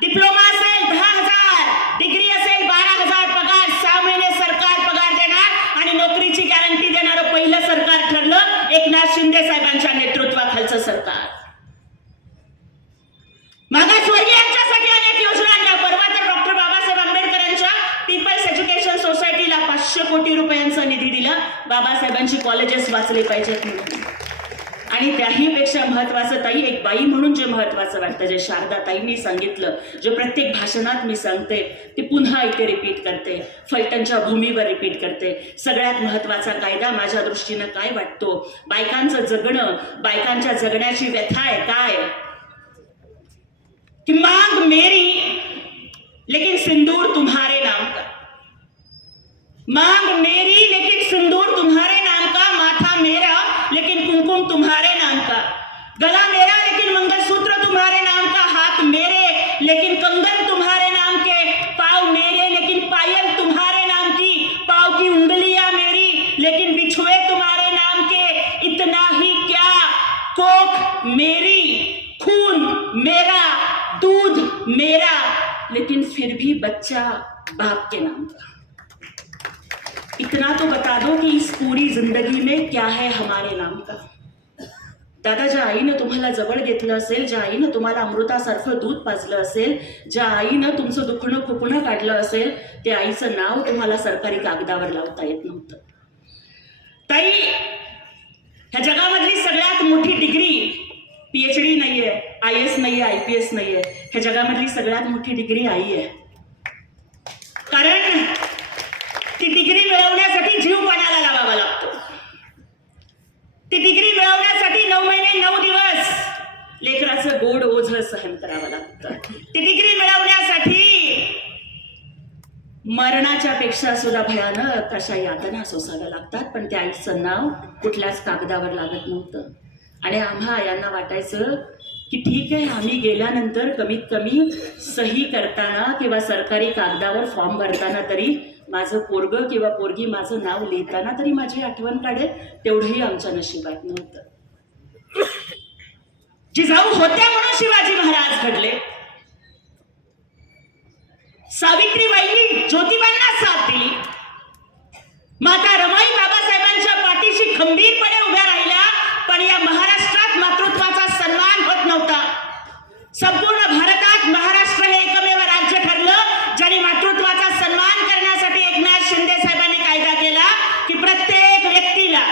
डिप्लोमा असेल 10,000, डिग्री असेल 12,000 पगार. 6 महिने सरकार पगार देणार आणि नोकरीची गॅरंटी देणारं पहिलं सरकार ठरलं एकनाथ शिंदे साहेबांच्या नेतृत्वाखालचं सरकार. मागासवर्गीयांच्यासाठी अनेक योजना आणल्या. परवा तर डॉक्टर बाबासाहेब आंबेडकरांच्या पीपल्स एज्युकेशन सोसायटीला 500 कोटी रुपयांचा निधी दिला. बाबासाहेबांची कॉलेजेस वाचले पाहिजेत म्हणून. आणि त्याहीपेक्षा महत्वाचं ताई, एक बाई म्हणून जे महत्वाचं वाटतं, जे शारदा ताईंनी सांगितलं, जे प्रत्येक भाषणात मी सांगते, ते पुन्हा इथे रिपीट करते, फलटणच्या भूमीवर रिपीट करते. सगळ्यात महत्वाचा कायदा माझ्या दृष्टीनं काय वाटतो, बायकांचं जगणं, बायकांच्या जगण्याची व्यथा आहे काय कि मांग मेरी लेकिन सिंदूर तुम्हारे नाम का, मांग मेरी लेकिन सिंदूर तुम्हारे नाम का, माथा मेरा लेकिन कुमकुम तुम्हारे नाम का, गला मेरा लेकिन मंगलसूत्र तुम्हारे नाम का, हाथ मेरे लेकिन कंगन तुम्हारे नाम के, पाँव मेरे लेकिन पायल तुम्हारे नाम की, पाँव की उंगलियां मेरी लेकिन बिछुए तुम्हारे नाम के, इतना ही क्या, कोख मेरी, खून मेरा, दूध मेरा, लेकिन फिर भी बच्चा बाप के नाम का. इतना तो बता दो की इस पूरी जिंदगी में क्या है हमारे नाम का. दादा, ज्या आईनं तुम्हाला जवळ घेतलं असेल, ज्या आईनं तुम्हाला अमृतासारखं दूध पाजलं असेल, ज्या आईनं तुमचं दुखणं खुपणं काढलं असेल, त्या आईचं नाव तुम्हाला सरकारी कागदावर लावता येत नव्हतं. ताई, ह्या जगामधली सगळ्यात मोठी डिग्री PhD नाहीये, IAS नाहीये, IPS नाहीये. ह्या जगामधली सगळ्यात मोठी डिग्री आई आहे. कारण ती डिग्री मिळवण्यासाठी जीव पणाला लावावा लागतो. ती डिग्री मिळवण्यासाठी 9 महिने 9 दिवस लेकराचं गोड ओझं सहन करावं लागतं. ती डिग्री मिळवण्यासाठी मरणाच्या पेक्षा सुद्धा भयानक अशा यातना सोसाव्या लागतात. पण त्या आईचं नाव कुठल्याच कागदावर लागत नव्हतं. आणि आम्हा यांना वाटायचं की ठीक आहे, आम्ही गेल्यानंतर कमीत कमी सही करताना किंवा सरकारी कागदावर फॉर्म भरताना तरी माझं पोरगं किंवा पोरगी माझं नाव लिहिताना तरी माझी आठवण काढेल. तेवढंही आमच्या नशिबात नव्हतं. जिजाऊ होत्या म्हणून शिवाजी महाराज घडले. सावित्रीबाईंनी ज्योतिबांना साथ दिली. माता रमाई बाबासाहेबांच्या पाठीशी खंबीरपणे उभ्या राहिल्या. पण या महाराष्ट्रात मातृत्वाचा सन्मान होत नव्हता. संपूर्ण भारतात महाराष्ट्र हे एकमेव राज्य ठरलं ज्याने मातृत्वाचा सन्मान करण्यासाठी एकनाथ शिंदे साहेबांनी कायदा केला की प्रत्येक व्यक्तीला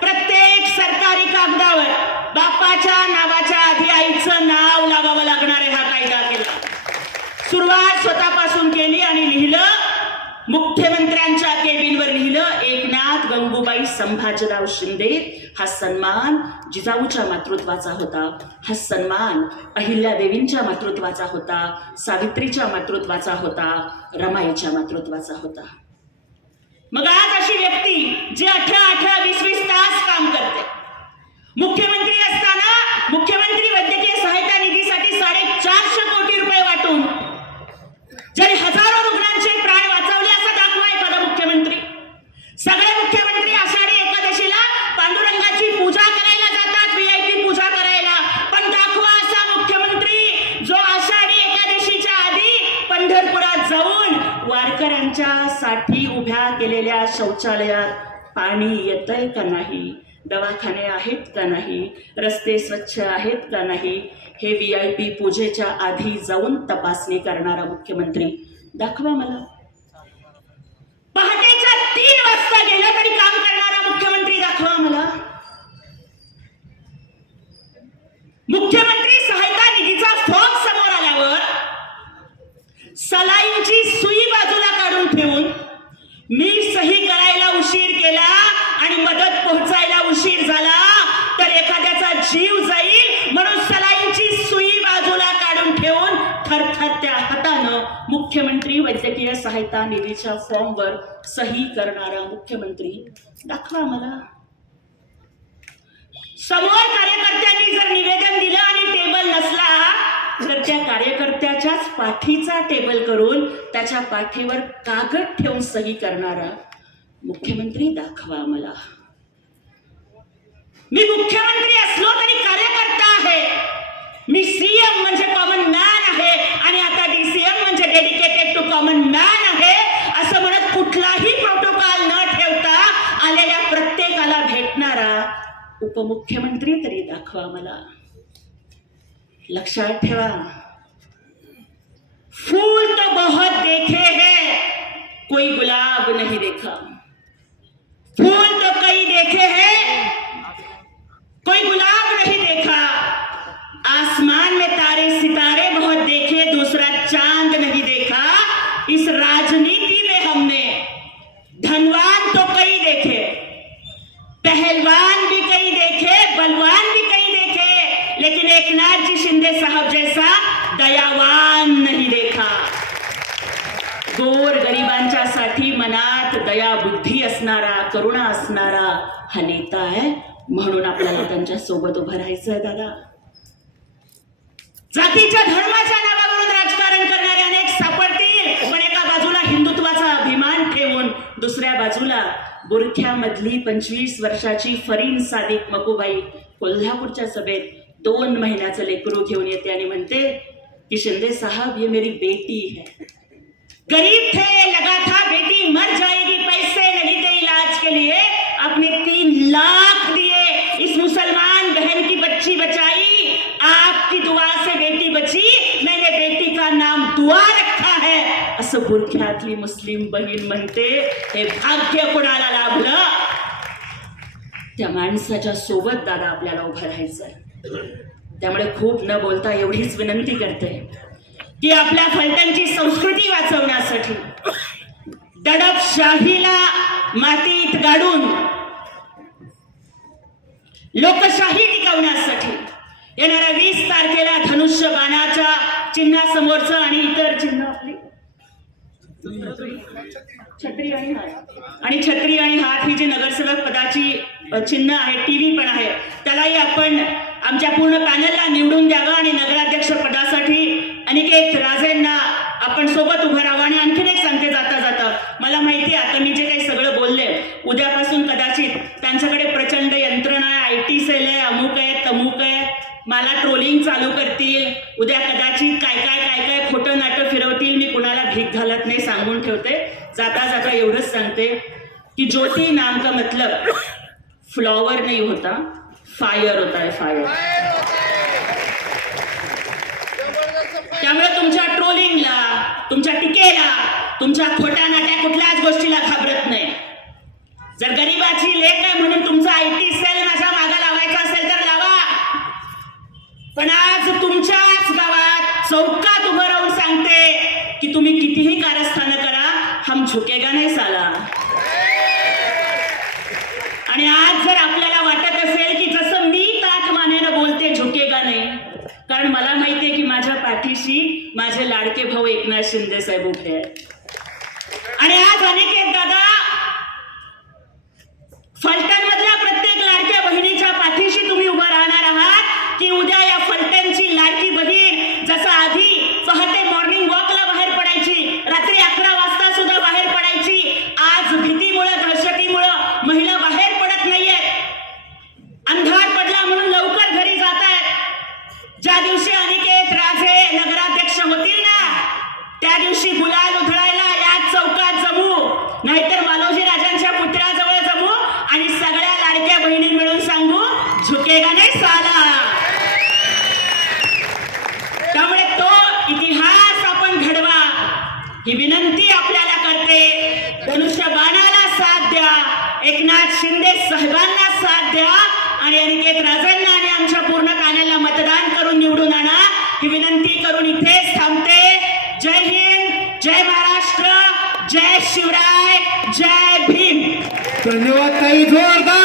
प्रत्येक सरकारी कागदावर बापाच्या नावाच्या आधी आईचं नाव लावावं लागणार आहे. हा कायदा केला. सुरुवात स्वतःपासून केली आणि लिहिलं, मुख्यमंत्र्यांच्या केबिनवर लिहिलं, एकनाथ गंगूबाई संभाजीराव शिंदे. हा सन्मान जिजाऊच्या मातृत्वाचा होता. हा सन्मान अहिल्यादेवींच्या मातृत्वाचा होता, सावित्रीच्या मातृत्वाचा होता, रमाईच्या मातृत्वाचा होता. मग आज अशी व्यक्ती जी 18-18, 20-20 तास काम करते, मुख्यमंत्री असताना मुख्यमंत्री वैद्यकीय सहायता निधीसाठी 450 कोटी रुपये वाटून ज्याने हजारो रुग्णांचे प्राण वाचवले असं दाखवा एखादा मुख्यमंत्री. सगळे मुख्यमंत्री आषाढी एकादशीला पांडुरंगाची पूजा करायला जातात, VIP पूजा करायला. पण दाखवा असा मुख्यमंत्री जो आषाढी एकादशीच्या आधी पंढरपुरात जाऊन वारकऱ्यांच्या साठी उभ्या केलेल्या शौचालयात पाणी येतंय का नाही, दवाखाने आहेत का नाही, रस्ते स्वच्छ आहेत का नाही, हे VIP पूजेच्या आधी जाऊन तपासणी करणारा मुख्यमंत्री दाखवा मला. पहाटेच्या 3 वाजता गेला तरी काम करणारा मुख्यमंत्री दाखवा मला. मुख्यमंत्री सहायता निधीचा फॉर्म समोर आल्यावर सलाईंची सुई बाजूला काढून ठेवून मी सही करायला उशीर केला आणि मदत पोहोचायला उशीर झाला तर एखाद्याचा जीव जाईल म्हणून सलाईंची सुई बाजूला काढून ठेवून थरथरत्या हातानं मुख्यमंत्री वैद्यकीय सहायता निधीच्या फॉर्मवर सही करणारा मुख्यमंत्री दाखवा मला. समोर कार्यकर्त्यांनी जर निवेदन दिलं आणि टेबल नसला तर त्या कार्यकर्त्याच्याच पाठीचा टेबल करून त्याच्या पाठीवर कागद ठेवून सही करणारा मुख्यमंत्री दाखवा मला. मी मुख्यमंत्री असलो तरी कार्यकर्ता आहे. मी CM म्हणजे कॉमन मॅन आहे आणि आता DCM म्हणजे डेडिकेटेड टू कॉमन मॅन आहे असं म्हणत कुठलाही प्रोटोकॉल न ठेवता आलेल्या प्रत्येकाला भेटणारा उपमुख्यमंत्री तरी दाखवा मला. लक्षात ठेवा, फूल तो बहुत देखे हैं, कोई गुलाब नहीं देखा. फूल तो कई देखे हैं, कोई गुलाब नहीं देखा. आसमान में तारे सितारे बहुत देखे, दूसरा चांद नहीं देखा. इस राजनीति में हमने धनवान तो कई देखे, पहलवान भी कई देखे, बलवान भी कई देखे, लेकिन एकनाथ जी शिंदे साहब जैसा दयावान नहीं देखा. गोर गरिबांच्या साठी मनात दया बुद्धी असणारा, करुणा असणारा हा नेता आहे. म्हणून आपल्याला त्यांच्या सोबत उभं राहायचं आहे. दादा, जातीच्या धर्माच्या नावावरून राजकारण करणारे अनेक सापडतील, पण एका बाजूला हिंदुत्वाचा अभिमान ठेवून दुसऱ्या बाजूला बुरख्यामधली 25 वर्षाची फरीन सादिक मकुबाई कोल्हापूरच्या सभेत 2 महिन्याचं लेकरू घेऊन येते आणि म्हणते कि शिंदे साहब ये मेरी बेटी है. गरीब थे, लगा था बेटी मर जाएगी, पैसे नहीं दे बुरख्यातली मुस्लिम बहीण म्हणते हे भाग्य कोणाला लाभलं. त्या माणसाच्या सोबत दादा आपल्याला उभं राहायचंय. त्यामुळे खूप न बोलता एवढीच विनंती करते की आपल्या फलटणची संस्कृती वाचवण्यासाठी, दडपशाहीला मातीत गाडून लोकशाही टिकवण्यासाठी येणाऱ्या 20 तारखेला धनुष्य बाणाच्या चिन्हासमोरचं आणि इतर चिन्ह आपली छत्री आणि हात आणि छत्री आणि हात ही जी नगरसेवक पदाची चिन्ह आहे, टीव्ही पण आहे, त्यालाही आपण आमच्या पूर्ण पॅनलला निवडून द्यावं आणि नगराध्यक्ष पदासाठी अनिकेत राजेंना आपण सोबत उभं राहावं. आणि आणखीन एक सांगते जाता जाता, मला माहिती आहे आता मी जे काही सगळं बोलले, उद्यापासून कदाचित त्यांच्याकडे प्रचंड यंत्रणा आहे, IT सेल आहे, अमुक आहे, तमुक आहे, मला ट्रोलिंग चालू करतील, उद्या कदाचित काय काय काय काय खोटं नाटं फिरवतील. मी कुणाला भीक घालत नाही, सांगून ठेवते. जाता जाता एवढंच सांगते की ज्योति नाम का मतलब फ्लॉवर नहीं होता, फायर होता है, फायर. त्यामुळे तुमच्या ट्रोलिंगला, तुमच्या टीकेला, तुमच्या खोट्या नाट्या कुठल्याच गोष्टीला घाबरत नाही. जर गरीबाची लेक आहे म्हणून तुमचा IT सेल माझ्या मागे लावायचा असेल तर लावा, पण आज तुमच्याच गावात चौकात उभं राहून सांगते की तुम्ही कितीही कारस्थानं करा, हम झुकेगा नाही साला. आणि आज जर आपल्याला वाटत असेल की जसं मी ताठ मानेनं बोलते झुकेगा नाही, कारण मला माहितीये की माझ्या पाठीशी माझे लाडके भाऊ एकनाथ शिंदे साहेब उभे आहेत. आणि आज अनिकेत दादा फलटण मधल्या प्रत्येक लाडक्या बहिणीच्या पाठीशी तुम्ही उभं राहणार आहात की उद्या या फलटणची लाडकी बहीण जसं आधी पहाटे मॉर्निंग वॉकला बाहेर पडायची, रात्री 11 वाजता सुद्धा बाहेर पडायची, आज भीतीमुळे दहशतीमुळे महिला बाहेर पडत नाहीयेत, अंधार पडला म्हणून लवकर घरी जात आहेत. ज्या दिवशी अनिकेत राजे नगराध्यक्ष होतील ना, त्या दिवशी गुलाल उधळायला याच चौकात जमू, नाहीतर मालोजी राजांच्या पुतळ्याजवळ जमू आणि सगळ्या लाडक्या बहिणी मिळून सांगू झुकेगा नाही साला. त्यामुळे तो इतिहास आपण घडवा ही विनंती आपल्याला करते. धनुष्य बाणाला साथ द्या, एकनाथ शिंदे साहेबांना साथ द्या आणि अनिकेत राजांना आणि आमच्या पूर्ण पॅनलला मतदान करून निवडून आणा ही विनंती करून इथेच थांबते. जय हिंद, जय महाराष्ट्र, जय शिवराय, जय भीम. धन्यवाद ताई, जोरदार